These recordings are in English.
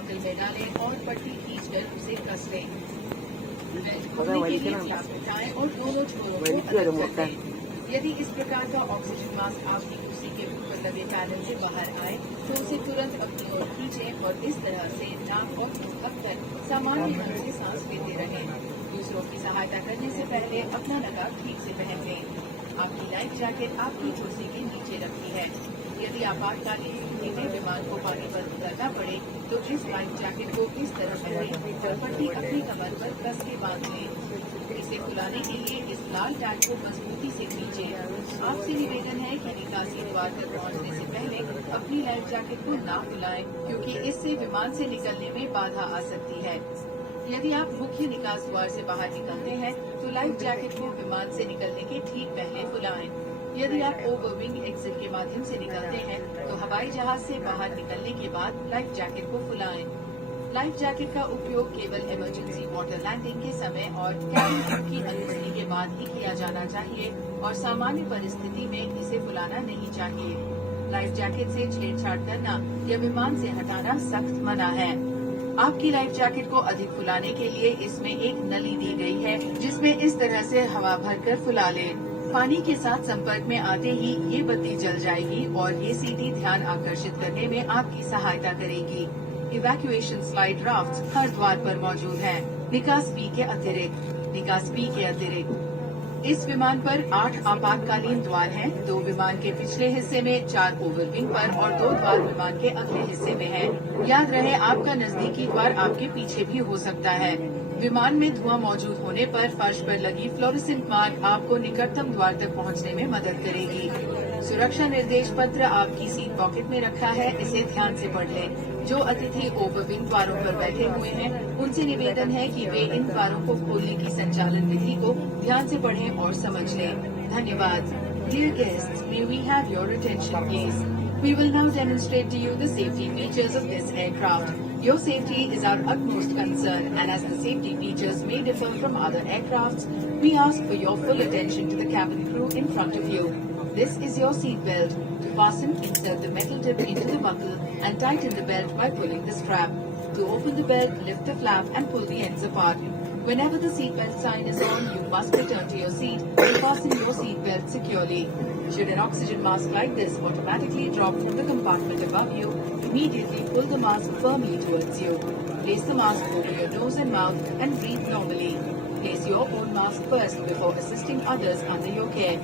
Buckle में डालें और पट्टी खींचकर उसे कस लें। बेल्ट खोलने के लिए फ्लैप हटाएं और दोनों छोरों को अलग कर दें। यदि इस प्रकार का ऑक्सीजन मास्क आपकी कुर्सी के ऊपर लगे पैनल से बाहर आए तो उसे तुरंत अपनी ओर खींचें और इस तरह से नाक और मुंह ढक कर सामान्य ढंग से सांस लेते रहें। दूसरों की सहायता करने से पहले अपना नकाब ठीक से पहन लें। आपकी लाइफ जैकेट आपकी कुर्सी के नीचे रखी है। यदि आपातकालीन स्थिति में विमान को पानी पर उतरना पड़े तो इस लाइफ जैकेट को इस तरह पहनें और पट्टी अपनी कमर पर कस के बांध लें। इसे फुलाने के लिए इस लाल टैग को मजबूती से खींचें। आपसे निवेदन है कि निकासी द्वार तक पहुंचने से पहले अपनी लाइफ जैकेट को ना फुलाएं, क्योंकि इससे विमान से निकलने में बाधा आ सकती है। यदि आप मुख्य निकास द्वार से बाहर निकलते हैं तो लाइफ जैकेट को विमान से निकलने के ठीक पहले फुलाएं। यदि आप ओवरविंग एग्जिट के माध्यम से निकलते हैं तो हवाई जहाज से बाहर निकलने के बाद लाइफ जैकेट को फुलाएं। लाइफ जैकेट का उपयोग केवल इमरजेंसी वाटर लैंडिंग के समय और कैबिन क्रू की अनुमति के बाद ही किया जाना चाहिए और सामान्य परिस्थिति में इसे फुलाना नहीं चाहिए। लाइफ जैकेट से छेड़छाड़ करना या विमान से हटाना सख्त मना है। आपकी लाइफ जैकेट को अधिक फुलाने के लिए इसमें एक नली दी गई है जिसमें इस तरह से हवा भरकर फुला लें। पानी के साथ संपर्क में आते ही ये बत्ती जल जाएगी और ये सीधी ध्यान आकर्षित करने में आपकी सहायता करेगी। इवैक्यूएशन स्लाइड राफ्ट हर द्वार पर मौजूद है। निकास बी के अतिरिक्त इस विमान पर 8 आपातकालीन द्वार हैं। 2 विमान के पिछले हिस्से में, 4 ओवरविंग पर और 2 द्वार विमान के अगले हिस्से में हैं। याद रहे आपका नजदीकी द्वार आपके पीछे भी हो सकता है। विमान में धुआं मौजूद होने पर फर्श पर लगी फ्लोरेसेंट मार्क आपको निकटतम द्वार तक पहुंचने में मदद करेगी। सुरक्षा निर्देश पत्र आपकी सीट पॉकेट में रखा है, इसे ध्यान से पढ़ लें। जो अतिथि ओवरविंग द्वारों पर बैठे हुए हैं उनसे निवेदन है कि वे इन द्वारों को खोलने की संचालन विधि को ध्यान से पढ़ें और समझ लें। धन्यवाद। Dear guests, may we have your attention please? We will now demonstrate to you the safety features of this aircraft. Your safety is our utmost concern, and as the safety features may differ from other aircrafts, we ask for your full attention to the cabin crew in front of you. This is your seat belt. To fasten, insert the metal tip into the buckle and tighten the belt by pulling the strap. To open the belt, lift the flap and pull the ends apart. Whenever the seatbelt sign is on, you must return to your seat and fasten your seatbelt securely. Should an oxygen mask like this automatically drop from the compartment above you, immediately pull the mask firmly towards you. Place the mask over your nose and mouth and breathe normally. Place your own mask first before assisting others under your care.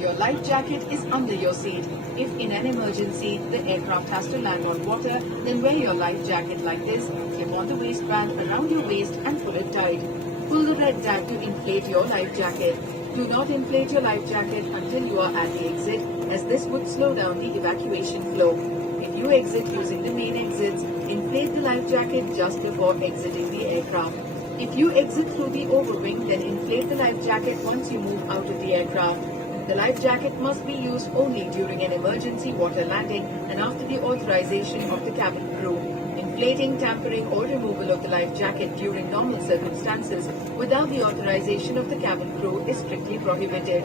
Your life jacket is under your seat. If in an emergency the aircraft has to land on water, then wear your life jacket like this, clip on the waistband around your waist and pull it tight. Pull the red tag to inflate your life jacket. Do not inflate your life jacket until you are at the exit, as this would slow down the evacuation flow. If you exit using the main exits, inflate the life jacket just before exiting the aircraft. If you exit through the overwing, then inflate the life jacket once you move out of the aircraft. The life jacket must be used only during an emergency water landing and after the authorization of the cabin crew. Inflating, tampering or removal of the life jacket during normal circumstances without the authorization of the cabin crew is strictly prohibited.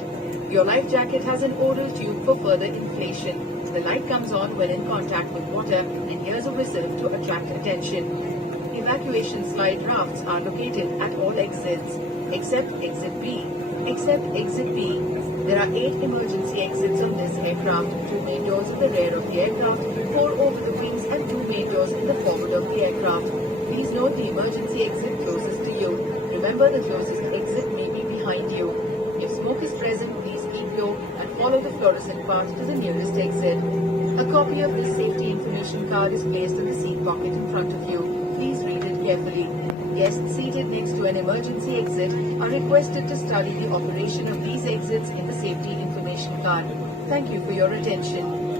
Your life jacket has an oral tube for further inflation. The light comes on when in contact with water and hears a whistle to attract attention. Evacuation slide rafts are located at all exits, except Exit B. Except Exit B. There are 8 emergency exits on this aircraft, 2 main doors in the rear of the aircraft, 4 over the wings and 2 main doors in the forward of the aircraft. Please note the emergency exit closest to you. Remember the closest exit may be behind you. If smoke is present, please keep low and follow the fluorescent path to the nearest exit. A copy of this safety information card is placed in the seat pocket in front of you. Please read it carefully. Guests seated next to an emergency exit are requested to study the operation of these exits in the safety information card. Thank you for your attention.